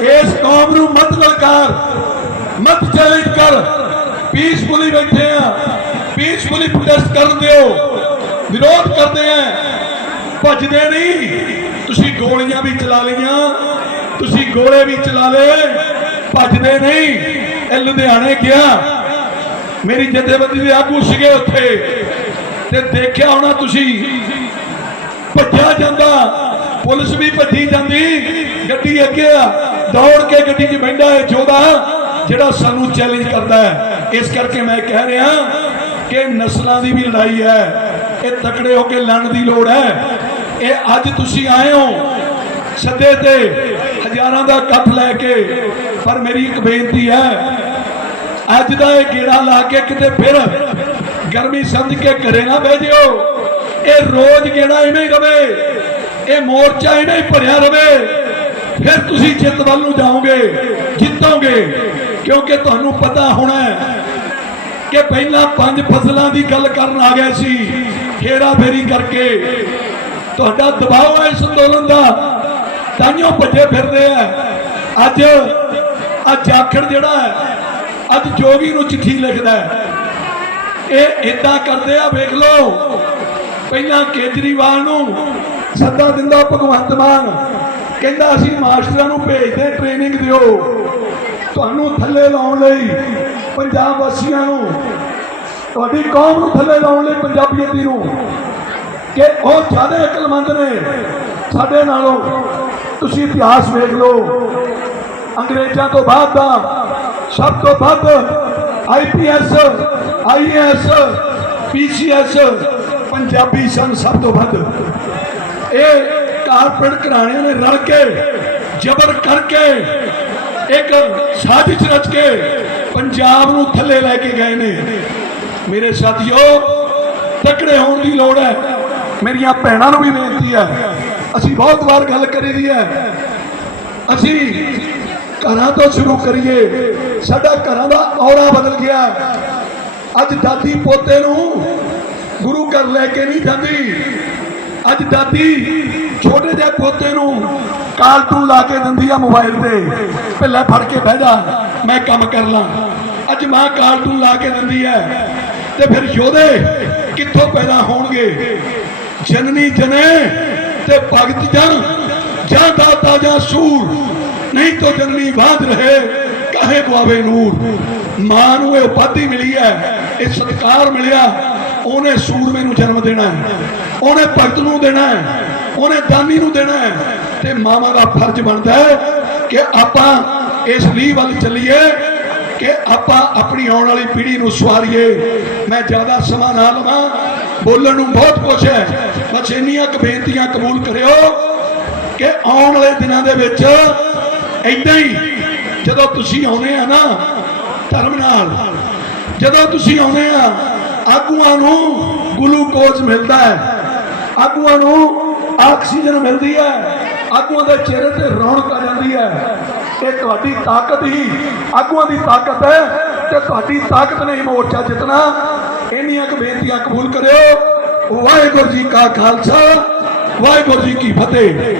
ਇਸ ਕੌਮ ਨੂੰ ਮਤ ਲਲਕਾਰ ਮਤ ਚੈਲੰਜ ਕਰ। ਪੀਸਫੁਲੀ ਬੈਠੇ ਆ। ਪੀਸਫੁਲੀ ਪ੍ਰੋਟੈਸਟ ਕਰਨ ਦਿਓ। ਵਿਰੋਧ ਕਰਦੇ ਆ। ਭੱਜਦੇ ਨਹੀਂ। ਤੁਸੀਂ ਗੋਲੀਆਂ ਵੀ ਚਲਾ ਲਈਆਂ। ਤੁਸੀਂ ਗੋਲੇ ਵੀ ਚਲਾ ਲਏ। ਭੱਜਦੇ ਨਹੀਂ। ਇਹ ਲੁਧਿਆਣੇ ਗਿਆ। ਮੇਰੀ ਜਥੇਬੰਦੀ ਦੇ ਆਗੂ ਸੀਗੇ ਉੱਥੇ। ਤੇ ਦੇਖਿਆ ਹੋਣਾ ਤੁਸੀਂ। ਭੱਜਿਆ ਜਾਂਦਾ। ਪੁਲਿਸ ਵੀ ਭੱਜੀ ਜਾਂਦੀ। ਗੱਡੀ ਅੱਗੇ ਆ। ਦੌੜ ਕੇ ਗੱਡੀ 'ਚ ਬੈਠਾ ਹੈ ਜੋਦਾ ਜਿਹੜਾ ਸਾਨੂੰ ਚੈਲੰਜ ਕਰਦਾ ਹੈ। ਇਸ ਕਰਕੇ ਮੈਂ ਕਹਿ ਰਿਹਾ ਕਿ ਨਸਲਾਂ ਦੀ ਵੀ ਲੜਾਈ ਹੈ। ਇਹ ਤਕੜੇ ਹੋ ਕੇ ਲੜਨ ਦੀ ਲੋੜ ਹੈ। ਇਹ ਅੱਜ ਤੁਸੀਂ ਆਏ ਹੋ, ਸੱਦੇ ਤੇ ਹਜ਼ਾਰਾਂ ਦਾ ਇਕੱਠ ਲੈ ਕੇ, ਪਰ ਮੇਰੀ ਇੱਕ ਬੇਨਤੀ ਹੈ, ਅੱਜ ਦਾ ਇਹ ਗੇੜਾ ਲਾ ਕੇ ਕਿਤੇ ਫਿਰ ਗਰਮੀ ਸਮਝ ਕੇ ਘਰੇ ਨਾ ਬਹਿ ਜਿਓ। ਇਹ ਰੋਜ਼ ਗੇੜਾ ਐਵੇਂ ਹੀ ਰਵੇ, ਇਹ ਮੋਰਚਾ ਐਵੇਂ ਹੀ ਭਰਿਆ ਰਵੇ। ਫਿਰ ਤੁਸੀਂ ਜਿੱਤ ਵੱਲ ਨੂੰ ਜਾਓਗੇ, ਜਿੱਤੋਗੇ। ਕਿਉਂਕਿ ਤੁਹਾਨੂੰ ਪਤਾ ਹੋਣਾ ਹੈ ਕਿ ਪਹਿਲਾਂ ਪੰਜ ਫਸਲਾਂ ਦੀ ਗੱਲ ਕਰਨ ਆ ਗਿਆ ਸੀ, ਫੇਰਾ ਫੇਰੀ ਕਰਕੇ। ਤੁਹਾਡਾ ਦਬਾਅ ਹੈ ਇਸ ਅੰਦੋਲਨ ਦਾ ਤਾਈਓ ਭੱਜੇ ਫਿਰਦੇ ਆ। ਅੱਜ ਅੱਜ ਜਾਖੜ ਜਿਹੜਾ ਹੈ, ਅੱਜ ਜੋਗੀ ਨੂੰ ਚਿੱਠੀ ਲਿਖਦਾ ਹੈ। ਇਹ ਇਦਾਂ ਕਰਦੇ ਆ, ਵੇਖ ਲਓ। ਪਹਿਲਾਂ ਕੇਜਰੀਵਾਲ ਨੂੰ ਸੱਦਾ ਦਿੰਦਾ ਭਗਵੰਤ ਮਾਨ। ਕਹਿੰਦਾ ਅਸੀਂ ਮਾਸਟਰਾਂ ਨੂੰ ਭੇਜਦੇ ਟ੍ਰੇਨਿੰਗ ਦਿਓ। ਤੁਹਾਨੂੰ ਥੱਲੇ ਲਾਉਣ ਲਈ, ਪੰਜਾਬ ਵਾਸੀਆਂ ਨੂੰ, ਤੁਹਾਡੀ ਕੌਮ ਨੂੰ ਥੱਲੇ ਲਾਉਣ ਲਈ ਪੰਜਾਬੀਅਤੀ ਨੂੰ ਕਿ ਉਹ ਜ਼ਿਆਦਾ ਅਕਲਮੰਦ ਨੇ। ਸਾਡੇ ਨਾਲੋਂ ਤੁਸੀਂ ਇਤਿਹਾਸ ਵੇਖ ਲਓ। ਅੰਗਰੇਜ਼ਾਂ ਤੋਂ ਬਾਅਦ ਦਾ ਸਭ ਤੋਂ ਵੱਧ ਆਈਪੀਐਸ ਆਈਏਐਸ ਪੀਸੀਐਸ ਪੰਜਾਬੀ ਸਨ ਸਭ ਤੋਂ ਵੱਧ। ਇਹ ਕਾਰਪੋਰੇਟ ਘਰਾਣਿਆਂ ਨੇ ਰਲ ਕੇ ਜ਼ਬਰ ਕਰਕੇ ਇੱਕ ਸਾਜ਼ਿਸ਼ ਰਚ ਕੇ ਪੰਜਾਬ ਨੂੰ ਥੱਲੇ ਲੈ ਕੇ ਗਏ ਨੇ। ਮੇਰੇ ਸਾਥੀਓ, ਤਕੜੇ ਹੋਣ ਦੀ ਲੋੜ ਹੈ। ਮੇਰੀਆਂ ਭੈਣਾਂ ਨੂੰ ਵੀ ਬੇਨਤੀ ਹੈ। ਅਸੀਂ ਬਹੁਤ ਵਾਰ ਗੱਲ ਕਰੀ ਦੀ ਹੈ। ਅਸੀਂ ਘਰਾਂ ਤੋਂ ਸ਼ੁਰੂ ਕਰੀਏ। ਸਾਡਾ ਘਰਾਂ ਦਾ ਔਰਾ ਬਦਲ ਗਿਆ। ਅੱਜ ਦਾਦੀ ਪੋਤੇ ਨੂੰ ਗੁਰੂ ਘਰ ਲੈ ਕੇ ਨਹੀਂ ਜਾਂਦੀ। ਅੱਜ ਦਾਦੀ ਛੋਟੇ ਜਿਹੇ ਪੋਤੇ ਨੂੰ ਕਾਰਟੂਨ ਲਾ ਕੇ ਦਿੰਦੀ ਆ ਮੋਬਾਈਲ ਤੇ। ਪਹਿਲਾਂ ਫੜ ਕੇ ਬਹਿ ਜਾ, ਮੈਂ ਕੰਮ ਕਰ ਲਾਂ। ਅੱਜ ਮਾਂ ਕਾਰਟੂਨ ਲਾ ਕੇ ਦਿੰਦੀ ਹੈ ਤੇ ਫਿਰ ਯੋਧੇ ਕਿੱਥੋਂ ਪੈਦਾ ਹੋਣਗੇ? ਜਨਨੀ ਜਨੇ ਤੇ ਭਗਤ ਜਨ, ਜਾਂ ਦਾਤਾ ਜਾਂ ਸੂਰ। ਨਹੀਂ ਤਾਂ ਜਨਨੀ ਬਾਦ ਰਹੇ, ਕਹੇ ਗਵਾਵੇ ਨੂਰ। ਮਾਂ ਨੂੰ ਇਹ ਉਪਾਧੀ ਮਿਲੀ ਹੈ ਇਹ ਸਤਕਾਰ ਮਿਲਿਆ, ਉਹਨੇ ਸੂਰਮੇ ਨੂੰ ਜਨਮ ਦੇਣਾ ਹੈ ਉਹਨੇ ਭਗਤ ਨੂੰ ਦੇਣਾ ਹੈ ਉਹਨੇ ਦਾਨੀ ਨੂੰ ਦੇਣਾ ਹੈ। ਤੇ ਮਾਵਾਂ ਦਾ ਫਰਜ਼ ਬਣਦਾ ਹੈ ਕਿ ਆਪਾਂ ਇਸ ਲੀਹ ਵੱਲ ਚੱਲੀਏ, ਕਿ ਆਪਾਂ ਆਪਣੀ ਆਉਣ ਵਾਲੀ ਪੀੜ੍ਹੀ ਨੂੰ ਸਵਾਰੀਏ। ਮੈਂ ਜ਼ਿਆਦਾ ਸਮਾਂ ਨਾ ਲਵਾਂ, ਬੋਲਣ ਨੂੰ ਬਹੁਤ ਕੁਛ ਹੈ। ਬਸ ਇੰਨੀਆਂ ਕੁ ਬੇਨਤੀਆਂ ਕਬੂਲ ਕਰਿਓ ਕਿ ਆਉਣ ਵਾਲੇ ਦਿਨਾਂ ਦੇ ਵਿੱਚ ਇਦਾਂ ਹੀ ਜਦੋਂ ਤੁਸੀਂ ਆਉਨੇ ਆ ਨਾ ਧਰਮ ਨਾਲ, ਜਦੋਂ ਤੁਸੀਂ ਆਉਨੇ ਆ, ਆਗੂਆਂ ਨੂੰ ਗਲੂਕੋਜ਼ ਮਿਲਦਾ ਹੈ। ਆਗੂਆਂ ਨੂੰ ਆਕਸੀਜਨ ਮਿਲਦੀ ਹੈ। ਆਗੂਆਂ ਦੇ ਚਿਹਰੇ ਤੇ ਰੌਣਕ ਆ ਜਾਂਦੀ ਹੈ ਇਹ ਤੁਹਾਡੀ ਤਾਕਤ ਹੀ ਆਗੂਆਂ ਦੀ ਤਾਕਤ ਹੈ ਤੇ ਤੁਹਾਡੀ ਤਾਕਤ ਨੇ ਹੀ ਮੋਰਚਾ ਜਿੱਤਣਾ। ਇੰਨੀਆਂ ਕੁ ਬੇਨਤੀਆਂ ਕਬੂਲ ਕਰਿਓ। ਵਾਹਿਗੁਰੂ ਜੀ ਕਾ ਖਾਲਸਾ, ਵਾਹਿਗੁਰੂ ਜੀ ਕੀ ਫਤਿਹ।